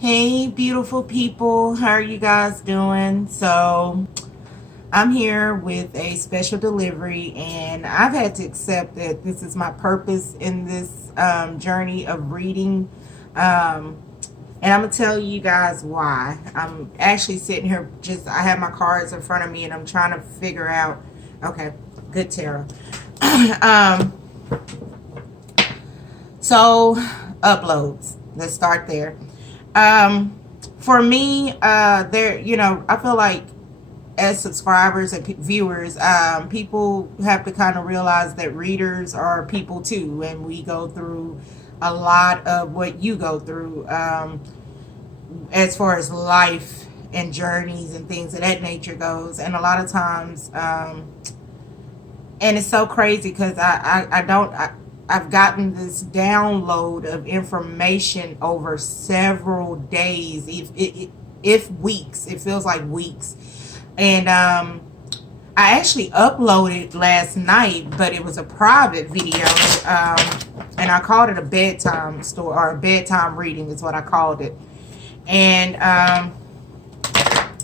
Hey, beautiful people. How are you guys doing? So, I'm here with a special delivery, and I've had to accept that this is my purpose in this journey of reading. Um, and I'm going to tell you guys why. I'm actually sitting here, I have my cards in front of me, and I'm trying to figure out. Okay, good, Tara. um, so, uploads. Let's start there. Um, for me, I feel like as subscribers and viewers, people have to kind of realize that readers are people too, and we go through a lot of what you go through, as far as life and journeys and things of that nature goes. And a lot of times, and it's so crazy because I've gotten this download of information over several days, if weeks. It feels like weeks. And I actually uploaded last night, but it was a private video, and I called it a bedtime story, or a bedtime reading is what I called it. And I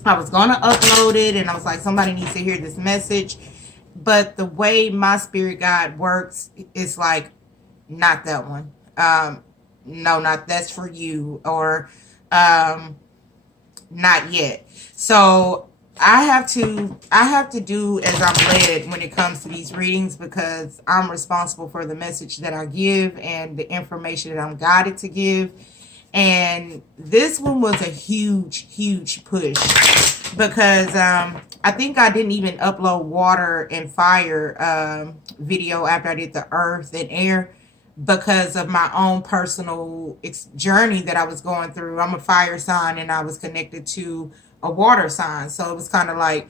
was gonna upload it, and I was like, somebody needs to hear this message. But the way my spirit guide works, it's like, not that one. No, not that's for you, or um, not yet. So I have to do as I'm led when it comes to these readings, because I'm responsible for the message that I give and the information that I'm guided to give. And this one was a huge push, because I think I didn't even upload water and fire video after I did the earth and air, because of my own personal journey that I was going through. I'm a fire sign, and I was connected to a water sign. So it was kind of like,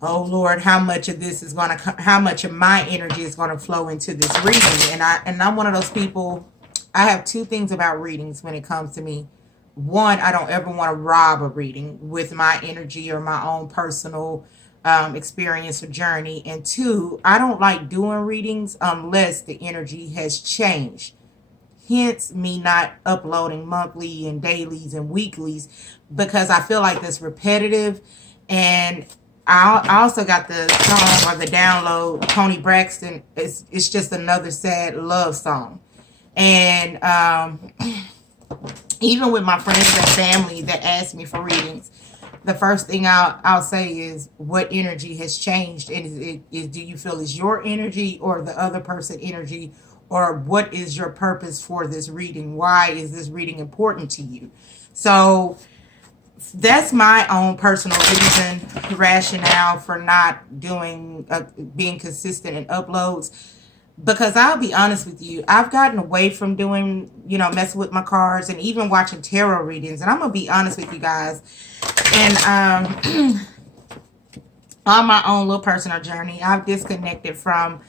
oh Lord, how much of this is going to, how much of my energy is going to flow into this reading? And I'm one of those people. I have two things about readings when it comes to me. One, I don't ever want to rob a reading with my energy or my own personal experience or journey. And two, I don't like doing readings unless the energy has changed. Hence me not uploading monthly and dailies and weeklies, because I feel like that's repetitive. And I also got the song or the download, Tony Braxton. It's just another sad love song. And even with my friends and family that ask me for readings, the first thing I'll say is, what energy has changed? And do you feel is your energy or the other person energy? Or what is your purpose for this reading? Why is this reading important to you? So that's my own personal reason, rationale for not doing, being consistent in uploads. Because I'll be honest with you, I've gotten away from doing, messing with my cards and even watching tarot readings. And I'm going to be honest with you guys. And on my own little personal journey, I've disconnected from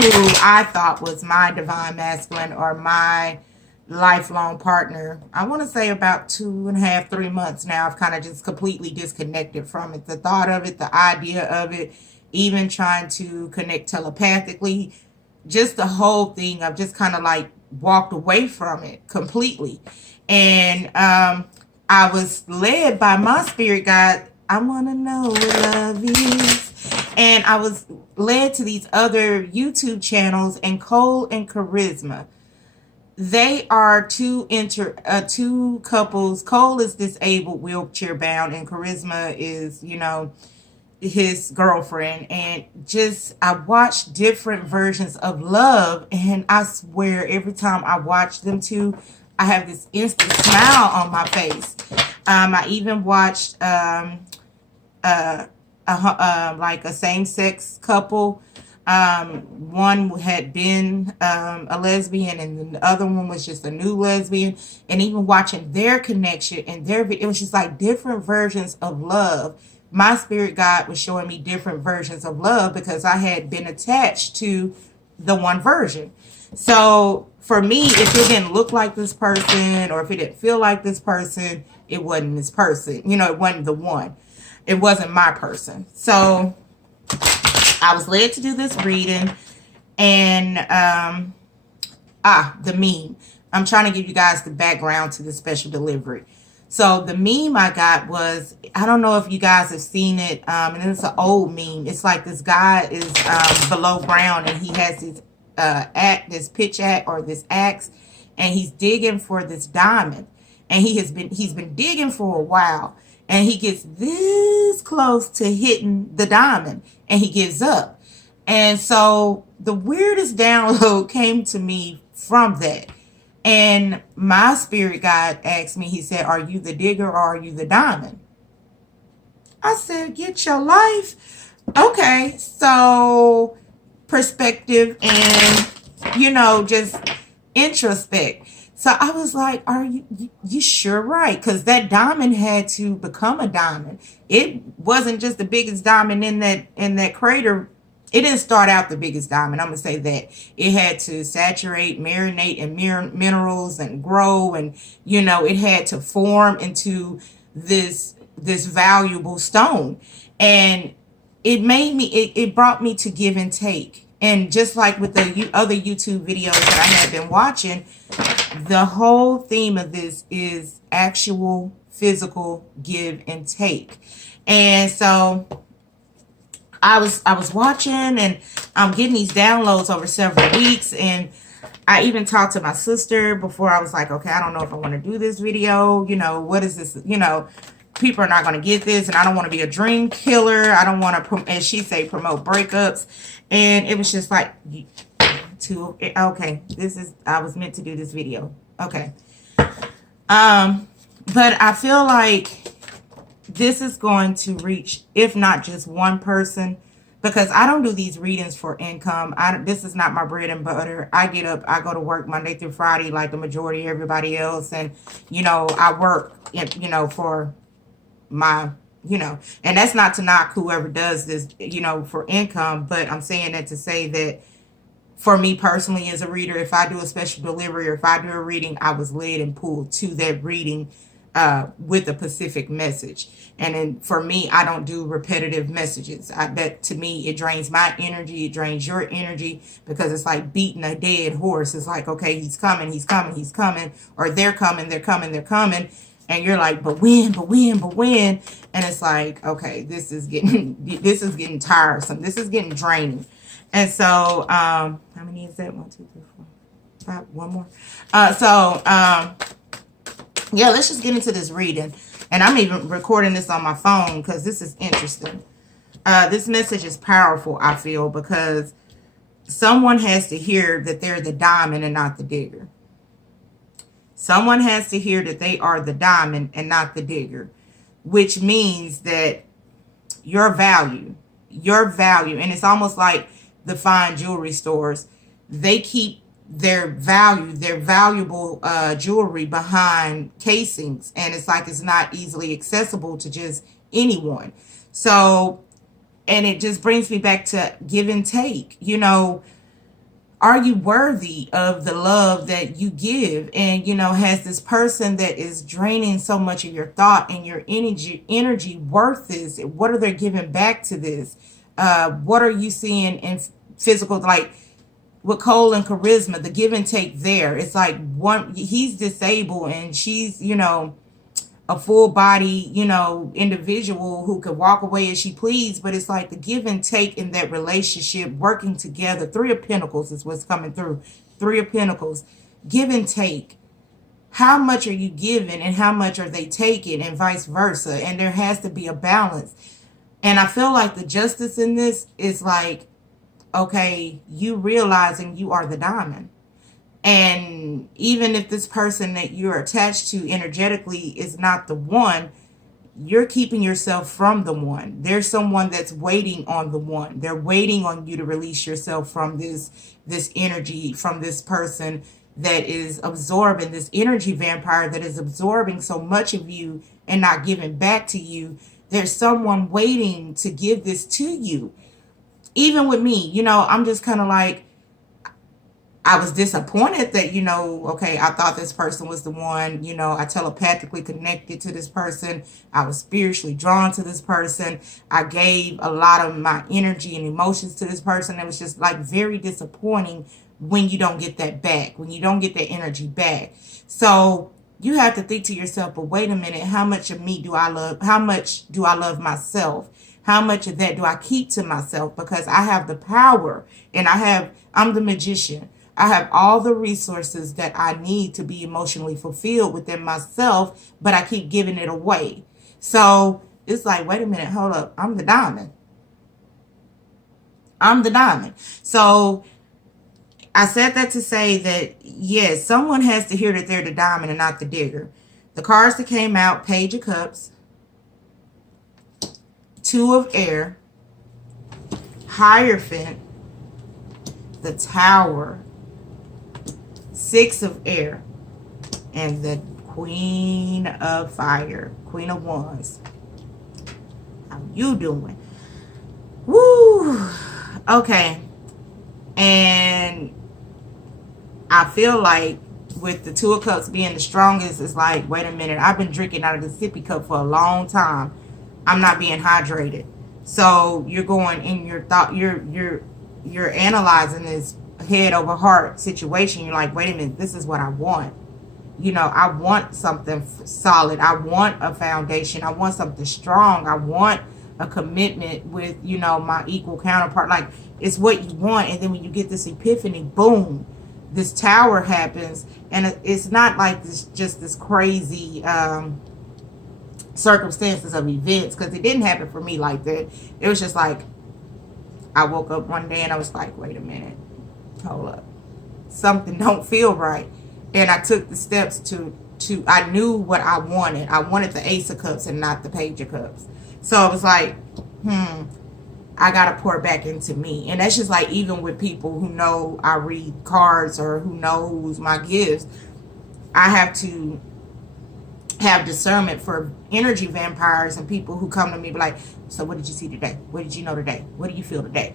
who I thought was my divine masculine or my lifelong partner. I want to say about 2.5, 3 months now. I've kind of just completely disconnected from it. The thought of it, the idea of it, even trying to connect telepathically, just the whole thing. I've just kind of like walked away from it completely. And I was led by my spirit guide. I want to know what love is. And I was led to these other YouTube channels, and Cole and Charisma. They are two couples. Cole is disabled, wheelchair bound, and Charisma is, his girlfriend. And just, I watched different versions of love, and I swear every time I watch them two, I have this instant smile on my face. I even watched like a same-sex couple. One had been a lesbian, and the other one was just a new lesbian. And even watching their connection and it was just like different versions of love. My spirit guide was showing me different versions of love, because I had been attached to the one version. So for me, if it didn't look like this person, or if it didn't feel like this person, it wasn't this person. It wasn't the one. It wasn't my person. So I was led to do this reading. And the meme. I'm trying to give you guys the background to the special delivery. So the meme I got was, I don't know if you guys have seen it, and it's an old meme. It's like this guy is below ground, and he has this pitch axe or this axe, and he's digging for this diamond, and he's been digging for a while, and he gets this close to hitting the diamond, and he gives up. And so the weirdest download came to me from that. And my spirit guide asked me, he said, "Are you the digger or are you the diamond?" I said, "Get your life." Okay, so perspective and, just introspect. So I was like, "Are you sure right?" Because that diamond had to become a diamond. It wasn't just the biggest diamond in that crater. It didn't start out the biggest diamond. I'm gonna say that it had to saturate, marinate in minerals and grow, and it had to form into this valuable stone. And it brought me to give and take. And just like with the other YouTube videos that I have been watching, the whole theme of this is actual physical give and take. And so I was watching, and I'm getting these downloads over several weeks, and I even talked to my sister before. I was like, okay, I don't know if I want to do this video. What is this? People are not going to get this, and I don't want to be a dream killer. I don't want to, as she say, promote breakups. And it was just like, okay, I was meant to do this video. Okay. But I feel like this is going to reach, if not just one person, because I don't do these readings for income. This is not my bread and butter. I get up, I go to work Monday through Friday like the majority of everybody else. And, I work, for my, and that's not to knock whoever does this, for income. But I'm saying that to say that for me personally as a reader, if I do a special delivery or if I do a reading, I was led and pulled to that reading with a specific message. And then for me, I don't do repetitive messages. That to me, it drains my energy. It drains your energy, because it's like beating a dead horse. It's like, okay, he's coming, he's coming, he's coming, or they're coming, they're coming, they're coming. And you're like, but when, but when, but when? And it's like, okay, this is getting tiresome. This is getting draining. And so, how many is that? 1, 2, 3, 4, 5. One more. Yeah, let's just get into this reading. And I'm even recording this on my phone because this is interesting. This message is powerful, I feel, because someone has to hear that they're the diamond and not the digger. Someone has to hear that they are the diamond and not the digger, which means that your value, and it's almost like the fine jewelry stores, they keep their valuable jewelry behind casings, and it's like it's not easily accessible to just anyone. So, and it just brings me back to give and take. Are you worthy of the love that you give? And has this person that is draining so much of your thought and your energy worth this? What are they giving back to this? What are you seeing in physical, like with Cole and Charisma, the give and take there? It's like he's disabled and she's, a full body, individual who could walk away as she please. But it's like the give and take in that relationship, working together. 3 of Pentacles is what's coming through. 3 of Pentacles, give and take. How much are you giving and how much are they taking, and vice versa? And there has to be a balance. And I feel like the justice in this is like, okay, you realizing you are the diamond. And even if this person that you're attached to energetically is not the one, you're keeping yourself from the one. There's someone that's waiting on the one. They're waiting on you to release yourself from this energy, from this person that is absorbing, this energy vampire that is absorbing so much of you and not giving back to you. There's someone waiting to give this to you. Even with me, I'm just kind of like, I was disappointed that, okay, I thought this person was the one, I telepathically connected to this person. I was spiritually drawn to this person. I gave a lot of my energy and emotions to this person. It was just like very disappointing when you don't get that back, when you don't get that energy back. So you have to think to yourself, but wait a minute, how much of me do I love? How much do I love myself? How much of that do I keep to myself? Because I have the power, and I'm the magician. I have all the resources that I need to be emotionally fulfilled within myself, but I keep giving it away. So it's like, wait a minute, hold up. I'm the diamond. I'm the diamond. So I said that to say that, yes, someone has to hear that they're the diamond and not the digger. The cards that came out: Page of Cups, Two of Air, Hierophant, the Tower, Six of Air, and the Queen of Fire, Queen of Wands. How you doing? Woo! Okay. And I feel like with the Two of Cups being the strongest, it's like, wait a minute, I've been drinking out of the sippy cup for a long time. I'm not being hydrated. So you're going in your thought, you're analyzing this head over heart situation. You're like, wait a minute, this is what I want. I want something solid. I want a foundation. I want something strong. I want a commitment with, my equal counterpart. Like, it's what you want. And then when you get this epiphany, boom, this Tower happens. And it's not like this crazy circumstances of events, because it didn't happen for me like that. It was just like, I woke up one day and I was like, wait a minute, hold up, something don't feel right. And I took the steps to I knew what I wanted. I wanted the Ace of Cups and not the Page of Cups. So I was like, I gotta pour back into me. And that's just like, even with people who know I read cards or who knows my gifts, I have to have discernment for energy vampires and people who come to me be like, so what did you see today? What did you know today? What do you feel today?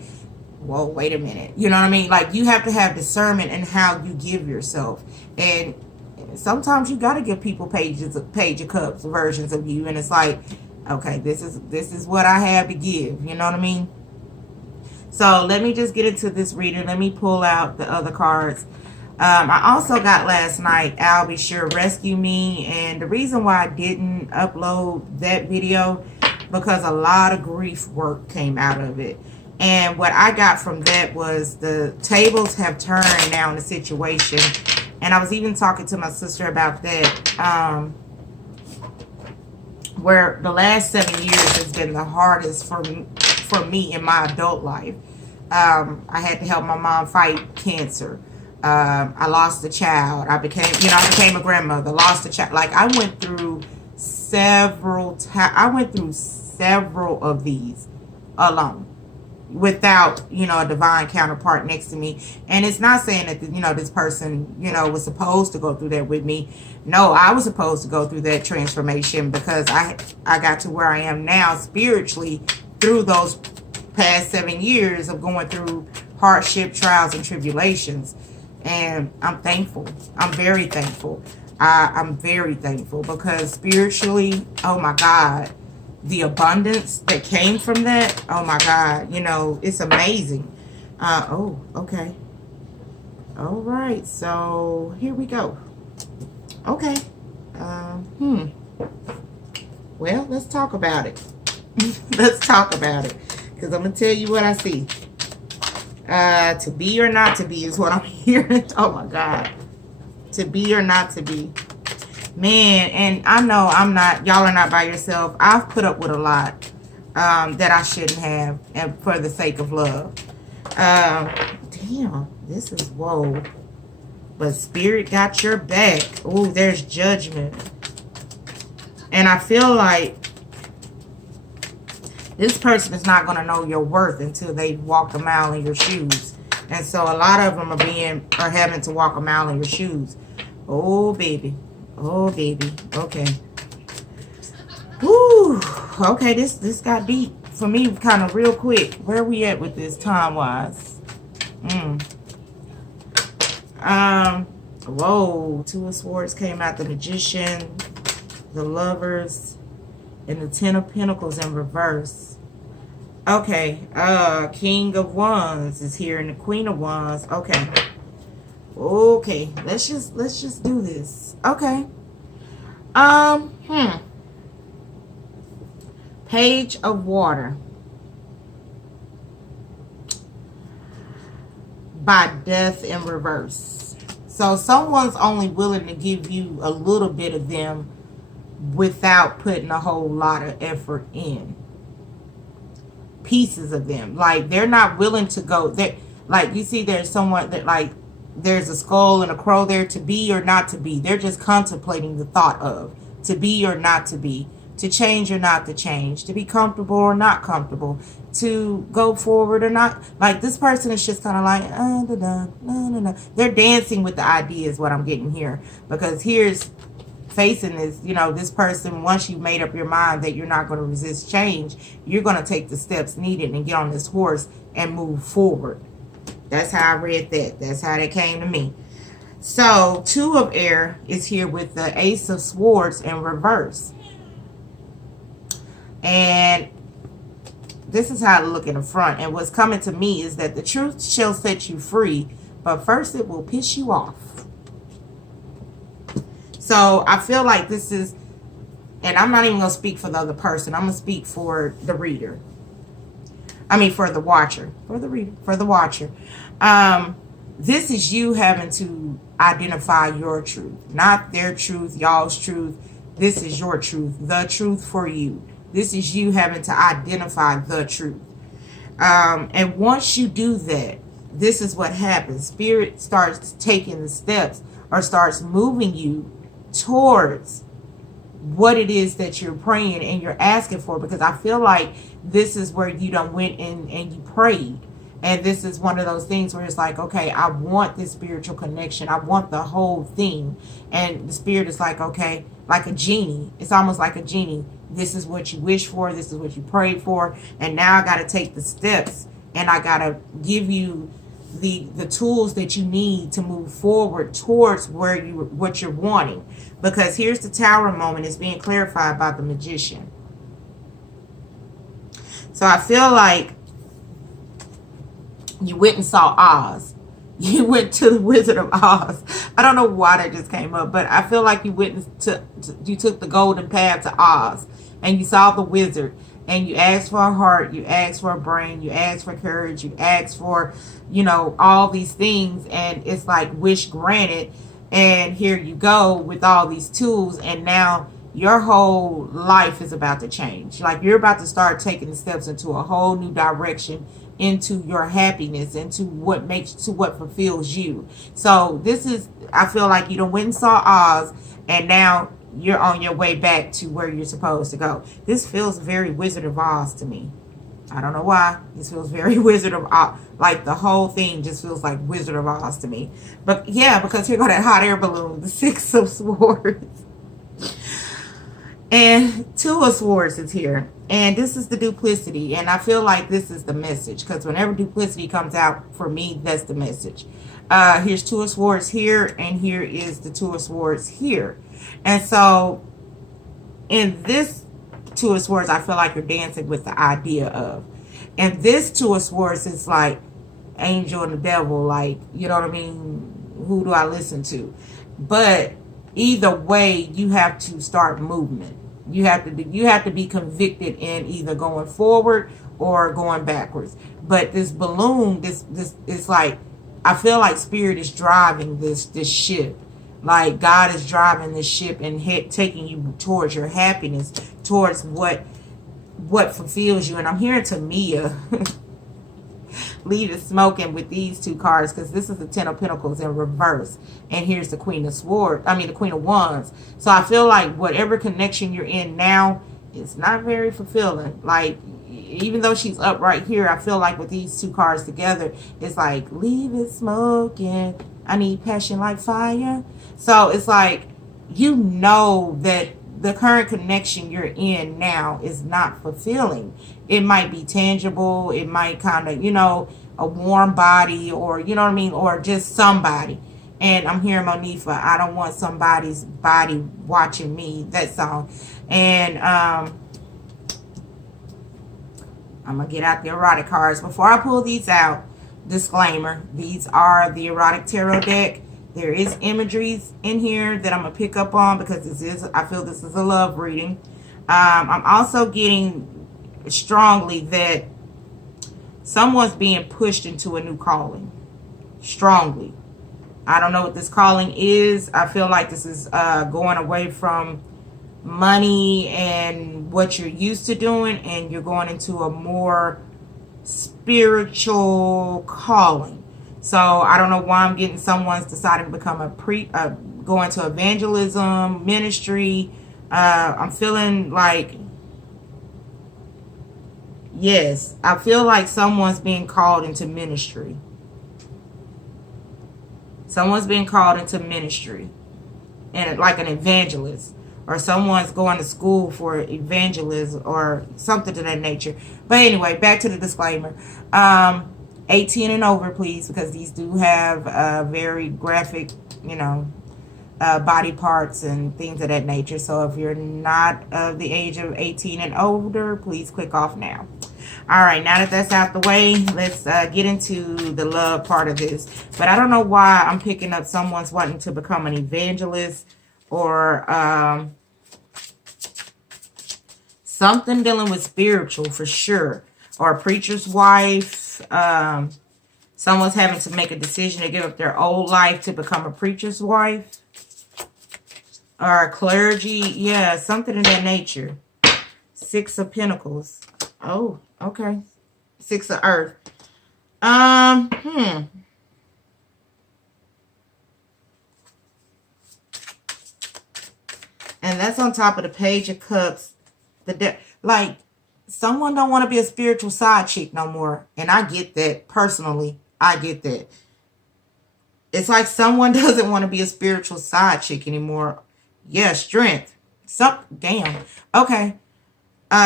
Whoa, wait a minute. You know what I mean? Like, you have to have discernment in how you give yourself. And sometimes you got to give people Page of Cups versions of you. And it's like, okay, this is what I have to give. You know what I mean? So let me just get into this reading. Let me pull out the other cards. I also got last night, I'll Be Sure Rescue Me. And the reason why I didn't upload that video, because a lot of grief work came out of it. And what I got from that was the tables have turned now in the situation. And I was even talking to my sister about that. Where the last 7 years has been the hardest for me in my adult life. I had to help my mom fight cancer. I lost a child. I became a grandmother, lost a child. Like, I went through several of these alone, without, a divine counterpart next to me. And it's not saying that, this person, was supposed to go through that with me. No, I was supposed to go through that transformation, because I got to where I am now spiritually through those past 7 years of going through hardship, trials, and tribulations. And I'm thankful. I'm very thankful. I'm very thankful, because spiritually, oh my God, the abundance that came from that, oh my God, it's amazing. Oh, okay. All right, so here we go. Okay. Well, let's talk about it. Let's talk about it, because I'm going to tell you what I see. To be or not to be is what I'm hearing. Oh my God. To be or not to be. Man, and I know y'all are not by yourself. I've put up with a lot that I shouldn't have, and for the sake of love. Damn, this is, whoa. But Spirit got your back. Oh, there's Judgment. And I feel like this person is not going to know your worth until they walk a mile in your shoes. And so a lot of them are having to walk a mile in your shoes. Oh, baby. Oh, baby. Okay. Woo. Okay, this got deep for me kind of real quick. Where are we at with this time-wise? Whoa. Two of Swords came out. The Magician, the Lovers, and the Ten of Pentacles in reverse. Okay. King of Wands is here, and the Queen of Wands. Okay. Okay. Let's just do this. Okay. Hmm. Page of Water by Death in Reverse. So someone's only willing to give you a little bit of them without putting a whole lot of effort in. Pieces of them. Like, they're not willing to go there. Like, you see there's someone that, like, there's a skull and a crow there, to be or not to be. They're just contemplating the thought of to be or not to be, to change or not to change, to be comfortable or not comfortable, to go forward or not. Like, this person is just kind of like, they're dancing with the idea is what I'm getting here. Because here's facing this, you know, this person, once you made up your mind that you're not going to resist change, you're going to take the steps needed and get on this horse and move forward. That's how I read that. That's how that came to me. So, Two of Air is here with the Ace of Swords in reverse. And this is how I look in the front. And what's coming to me is that the truth shall set you free, but first it will piss you off. So, I feel like this is, and I'm not even going to speak for the other person. I'm going to speak for the reader. I mean, for the watcher. For the reader. For the watcher. This is you having to identify your truth. Not their truth, y'all's truth. This is your truth. The truth for you. This is you having to identify the truth. And once you do that, this is what happens. Spirit starts taking the steps or starts moving you towards what it is that you're praying and you're asking for. Because I feel like this is where you done went in and you prayed. And this is one of those things where it's like, okay, I want this spiritual connection. I want the whole thing. And the spirit is like, okay, like a genie. It's almost like a genie. This is what you wish for. This is what you prayed for. And now I got to take the steps. And I got to give you the tools that you need to move forward towards what you're wanting. Because here's the Tower moment. It's being clarified by the Magician. So I feel like you went and saw Oz. You went to the Wizard of Oz. I don't know why that just came up, but I feel like you you took the golden path to Oz, and you saw the wizard, and you asked for a heart, you asked for a brain, you asked for courage, you asked for, you know, all these things, and it's like wish granted. And here you go with all these tools, and now your whole life is about to change. Like, you're about to start taking the steps into a whole new direction, into your happiness, into what fulfills you. So this is, I feel like you done went and saw Oz, and now you're on your way back to where you're supposed to go. This feels very Wizard of Oz to me. I don't know why. This feels very Wizard of Oz. Like, the whole thing just feels like Wizard of Oz to me. But yeah, because here go that hot air balloon, the Six of Swords. And Two of Swords is here. And this is the duplicity. And I feel like this is the message. Because whenever duplicity comes out, for me, that's the message. Here's Two of Swords here. And here is the Two of Swords here. And so, in this Two of Swords, I feel like you're dancing with the idea of. And this Two of Swords is like angel and the devil. Like, you know what I mean? Who do I listen to? But either way, you have to start movement. You have to be convicted in either going forward or going backwards. But this balloon, this is like, I feel like spirit is driving this ship. Like, God is driving this ship and taking you towards your happiness, towards what fulfills you. And I'm hearing Tamia leave it smoking with these two cards, because this is the Ten of Pentacles in reverse, and here's the Queen of Swords. I mean, the Queen of Wands. So I feel like whatever connection you're in now, it's not very fulfilling. Like, even though she's up right here, I feel like with these two cards together, it's like, leave it smoking. I need passion like fire. So it's like, you know that the current connection you're in now is not fulfilling. It might be tangible. It might kind of, you know, a warm body, or, you know what I mean, or just somebody. And I'm hearing Monifa, I don't want somebody's body watching me. That song. And I'm going to get out the erotic cards. Before I pull these out, disclaimer, these are the erotic tarot deck. There is imageries in here that I'm going to pick up on because I feel this is a love reading. I'm also getting strongly that someone's being pushed into a new calling. Strongly. I don't know what this calling is. I feel like this is going away from money and what you're used to doing, and you're going into a more spiritual calling. So I don't know why I'm getting someone's deciding to become go into evangelism ministry. I'm feeling like, yes, I feel like someone's being called into ministry. Someone's being called into ministry, and like an evangelist, or someone's going to school for evangelism or something to that nature. But anyway, back to the disclaimer. 18 and over, please, because these do have very graphic, body parts and things of that nature. So if you're not of the age of 18 and older, please click off now. All right, now that that's out the way, let's get into the love part of this. But I don't know why I'm picking up someone's wanting to become an evangelist, or something dealing with spiritual for sure, or a preacher's wife. Someone's having to make a decision to give up their old life to become a preacher's wife, or a clergy. Yeah, something of that nature. 6 of Pentacles. Oh, okay. 6 of Earth. And that's on top of the Page of Cups. Like, someone don't want to be a spiritual side chick no more. And I get that. Personally, I get that. It's like someone doesn't want to be a spiritual side chick anymore. Yeah, Strength. Damn. Okay.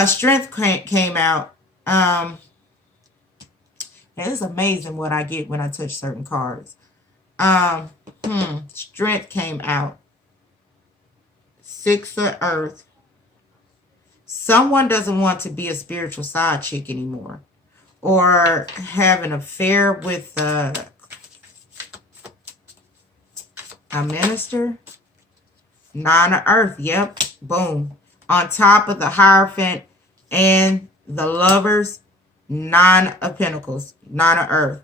Strength came out. And it's amazing what I get when I touch certain cards. Strength came out. 6 of Earth. Someone doesn't want to be a spiritual side chick anymore, or have an affair with a minister. 9 of Earth. Yep. Boom. On top of the Hierophant and the Lovers. 9 of Pentacles. 9 of Earth.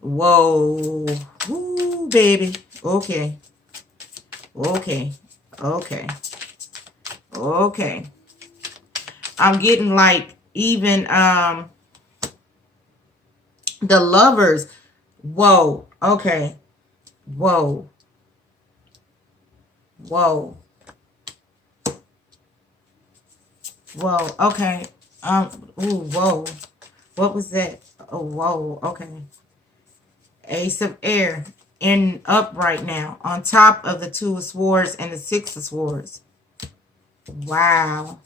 Whoa. Ooh, baby. Okay. Okay. Okay. Okay. I'm getting like even the Lovers. Whoa. Okay. Whoa. Whoa. Whoa. Okay. Ooh, whoa. What was that? Oh, whoa. Okay. Ace of Air in upright now, on top of the 2 of Swords and the 6 of Swords. Wow.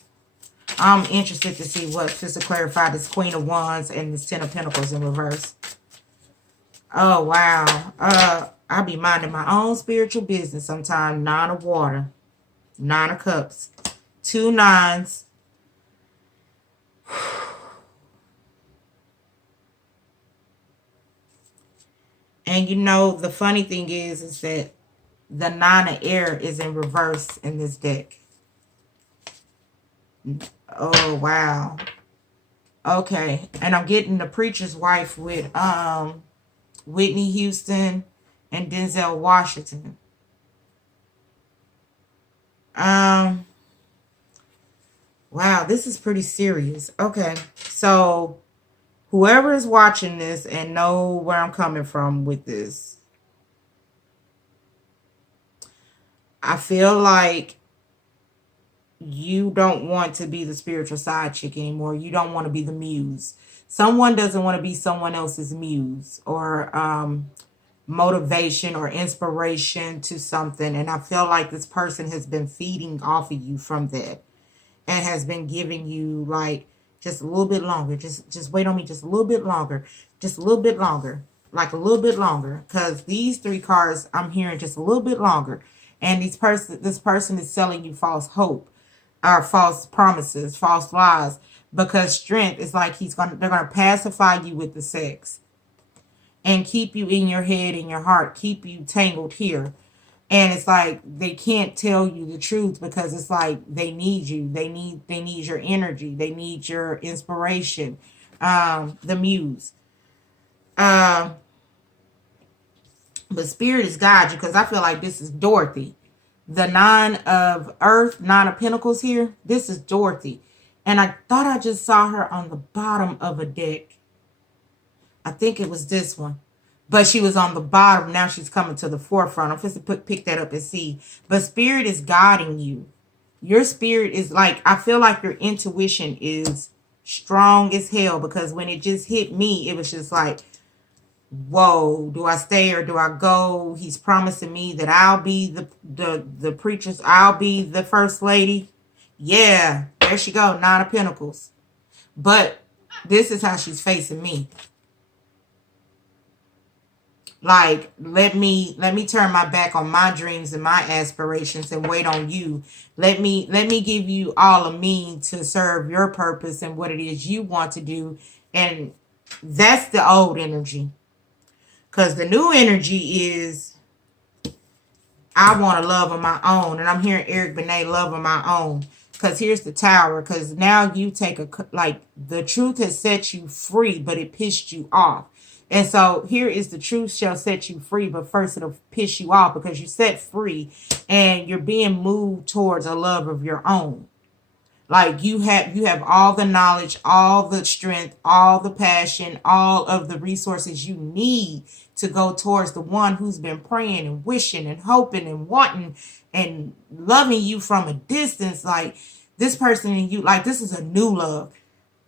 I'm interested to see what just to clarify this Queen of Wands and this 10 of Pentacles in reverse. Oh, wow. I'll be minding my own spiritual business sometime. 9 of Water. 9 of Cups. 2 9s. And the funny thing is that the 9 of Air is in reverse in this deck. Oh, wow. Okay. And I'm getting the preacher's wife with Whitney Houston and Denzel Washington. Wow, this is pretty serious. Okay. So whoever is watching this and know where I'm coming from with this, I feel like you don't want to be the spiritual side chick anymore. You don't want to be the muse. Someone doesn't want to be someone else's muse or motivation or inspiration to something. And I feel like this person has been feeding off of you from that and has been giving you like, just a little bit longer. Just wait on me just a little bit longer. Just a little bit longer. Like a little bit longer. Because these 3 cards, I'm hearing just a little bit longer. And this person is selling you false hope. Or false promises. False lies. Because Strength is like they're going to pacify you with the sex. and keep you in your head and your heart, keep you tangled here. And it's like they can't tell you the truth because it's like they need you. They need your energy. They need your inspiration. The muse. Um, but spirit is guide you because I feel like this is Dorothy. The nine of earth, nine of pentacles here. This is Dorothy. And I thought I just saw her on the bottom of a deck. I think it was this one. But she was on the bottom. Now she's coming to the forefront. I'm supposed to pick that up and see. But spirit is guiding you. Your spirit is like, I feel like your intuition is strong as hell. Because when it just hit me, it was just like, whoa, do I stay or do I go? He's promising me that I'll be the preachers. I'll be the first lady. Yeah, there she go. Nine of Pentacles. But this is how she's facing me. Like, let me turn my back on my dreams and my aspirations and wait on you. Let me give you all of me to serve your purpose and what it is you want to do. And that's the old energy. Because the new energy is, I want to love on my own. And I'm hearing Eric Benet, love on my own. Because here's the Tower. Because now you take like, the truth has set you free, but it pissed you off. And so here is the truth shall set you free, but first it'll piss you off because you're set free and you're being moved towards a love of your own. Like you have all the knowledge, all the strength, all the passion, all of the resources you need to go towards the one who's been praying and wishing and hoping and wanting and loving you from a distance. Like this person and you, like this is a new love.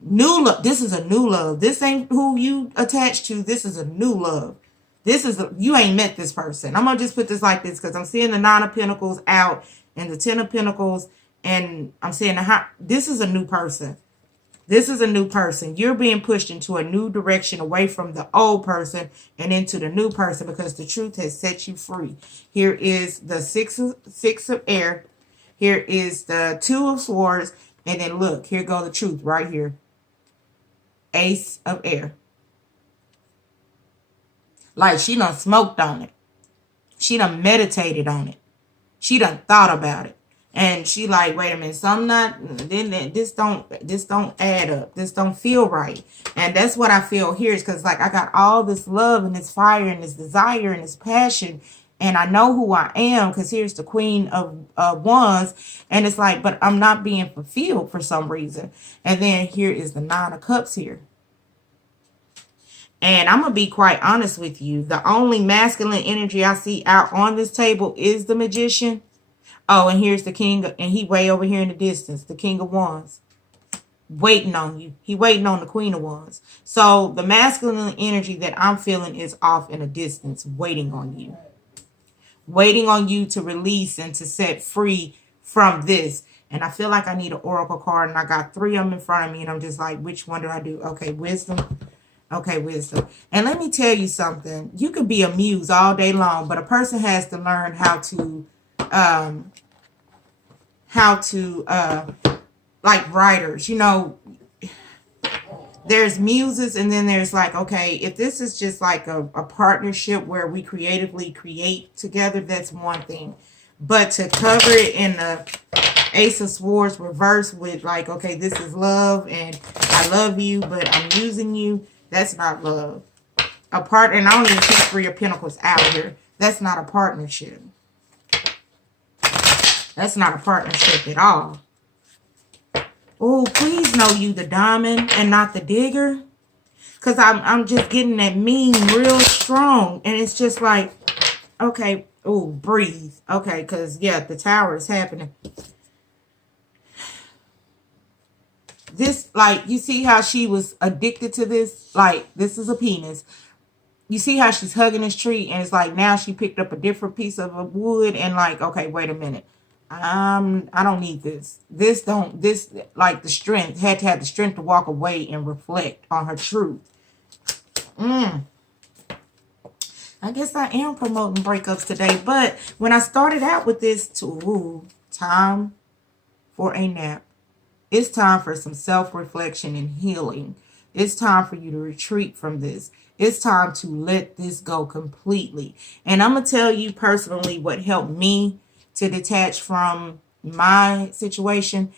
New love. This is a new love. This ain't who you attached to. This is a new love. You ain't met this person. I'm gonna just put this like this because I'm seeing the Nine of Pentacles out and the Ten of Pentacles, and I'm seeing this is a new person. This is a new person. You're being pushed into a new direction away from the old person and into the new person because the truth has set you free. Here is the six of air. Here is the Two of Swords, and then look, here go the truth right here. Ace of air. Like she done smoked on it. She done meditated on it. She done thought about it. And she like, wait a minute, this don't add up. This don't feel right. And that's what I feel here is because like I got all this love and this fire and this desire and this passion. And I know who I am because here's the Queen of Wands. And it's like, but I'm not being fulfilled for some reason. And then here is the Nine of Cups here. And I'm going to be quite honest with you. The only masculine energy I see out on this table is the Magician. Oh, and here's the King. And he way over here in the distance. The King of Wands. Waiting on you. He waiting on the Queen of Wands. So the masculine energy that I'm feeling is off in a distance. Waiting on you. Waiting on you to release and to set free from this. And I feel like I need an oracle card. And I got 3 of them in front of me. And I'm just like, which one do I do? Okay, wisdom. Okay, wisdom. And let me tell you something. You could be a muse all day long. But a person has to learn how to like writers. You know, there's muses and then there's like, okay, if this is just like a partnership where we creatively create together, that's one thing. But to cover it in the Ace of Swords reverse with like, okay, this is love and I love you, but I'm using you, that's not love. And I don't even see 3 of Pentacles out here. That's not a partnership. That's not a partnership at all. Oh, please know you the diamond and not the digger. Because I'm just getting that mean real strong. And it's just like, okay, oh, breathe. Okay, because, yeah, the Tower is happening. This, like, you see how she was addicted to this? Like, this is a penis. You see how she's hugging this tree and it's like now she picked up a different piece of wood and like, okay, wait a minute. I don't need this. This like the strength, had to have the strength to walk away and reflect on her truth. I guess I am promoting breakups today, but when I started out with this time for a nap. It's time for some self-reflection and healing. It's time for you to retreat from this. It's time to let this go completely. And I'm going to tell you personally what helped me to detach from my situation.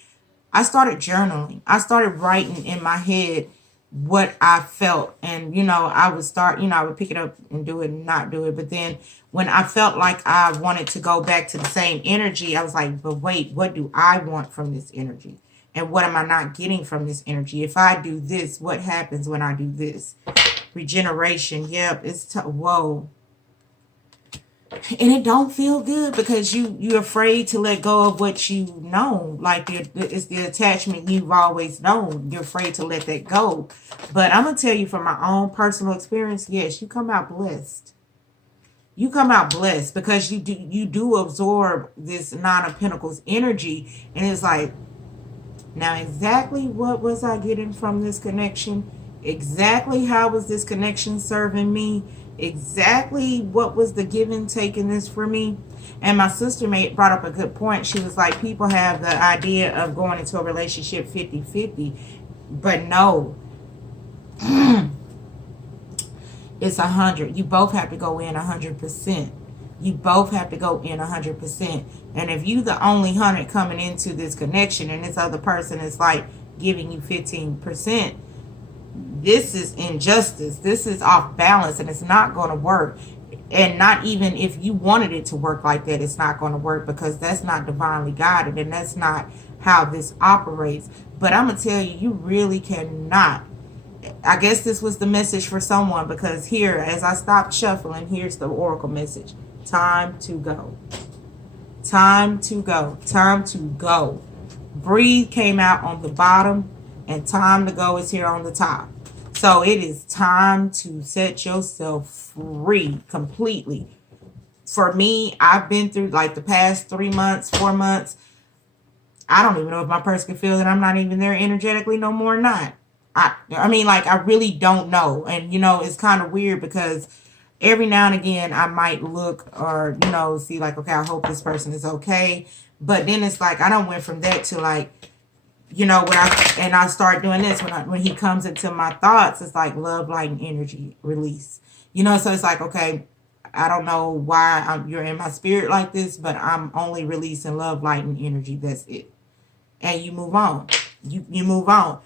I started journaling. I started writing in my head what I felt. And, I would start, I would pick it up and do it and not do it. But then when I felt like I wanted to go back to the same energy, I was like, but wait, what do I want from this energy? And what am I not getting from this energy? If I do this, what happens when I do this? Regeneration. Yep. Whoa. And it don't feel good because you're afraid to let go of what you know. Like it's the attachment you've always known. You're afraid to let that go. But I'm going to tell you from my own personal experience, yes, you come out blessed. You come out blessed because you do absorb this Nine of Pentacles energy. And it's like, now exactly what was I getting from this connection? Exactly how was this connection serving me? Exactly what was the give and take in this for me? And my sister brought up a good point. She was like, people have the idea of going into a relationship 50-50. But no. It's 100. You both have to go in 100%. You both have to go in 100%. And if you the only 100 coming into this connection and this other person is like giving you 15%, this is injustice. This is off balance and it's not going to work. And not even if you wanted it to work like that, it's not going to work because that's not divinely guided and that's not how this operates. But I'm going to tell you, you really cannot. I guess this was the message for someone because here, as I stopped shuffling, here's the oracle message. Time to go. Time to go. Time to go. Breathe came out on the bottom and time to go is here on the top. So it is time to set yourself free completely. For me, I've been through like the past 3 months, 4 months. I don't even know if my person can feel that I'm not even there energetically no more or not. I mean, like, I really don't know. And, it's kind of weird because every now and again I might look or, see like, okay, I hope this person is okay. But then it's like, I don't went from that to like, when I start doing this, when he comes into my thoughts, it's like love, light, and energy release. So it's like, okay, I don't know why you're in my spirit like this, but I'm only releasing love, light, and energy. That's it. And you move on. You move on.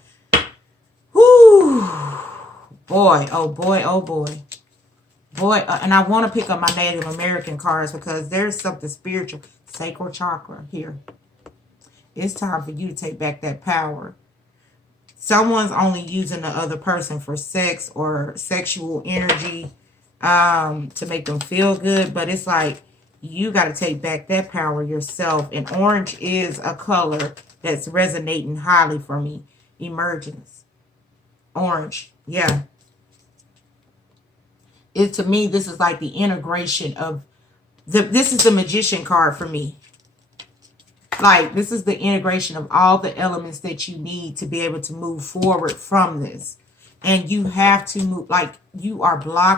Whoo. Boy, oh boy, oh boy. Boy, and I want to pick up my Native American cards because there's something spiritual. Sacral chakra here. It's time for you to take back that power. Someone's only using the other person for sex or sexual energy to make them feel good. But it's like you got to take back that power yourself. And orange is a color that's resonating highly for me. Emergence. Orange. Yeah. To me, this is like the integration of this is the magician card for me. Like, this is the integration of all the elements that you need to be able to move forward from this. And you have to move, like, you are blocked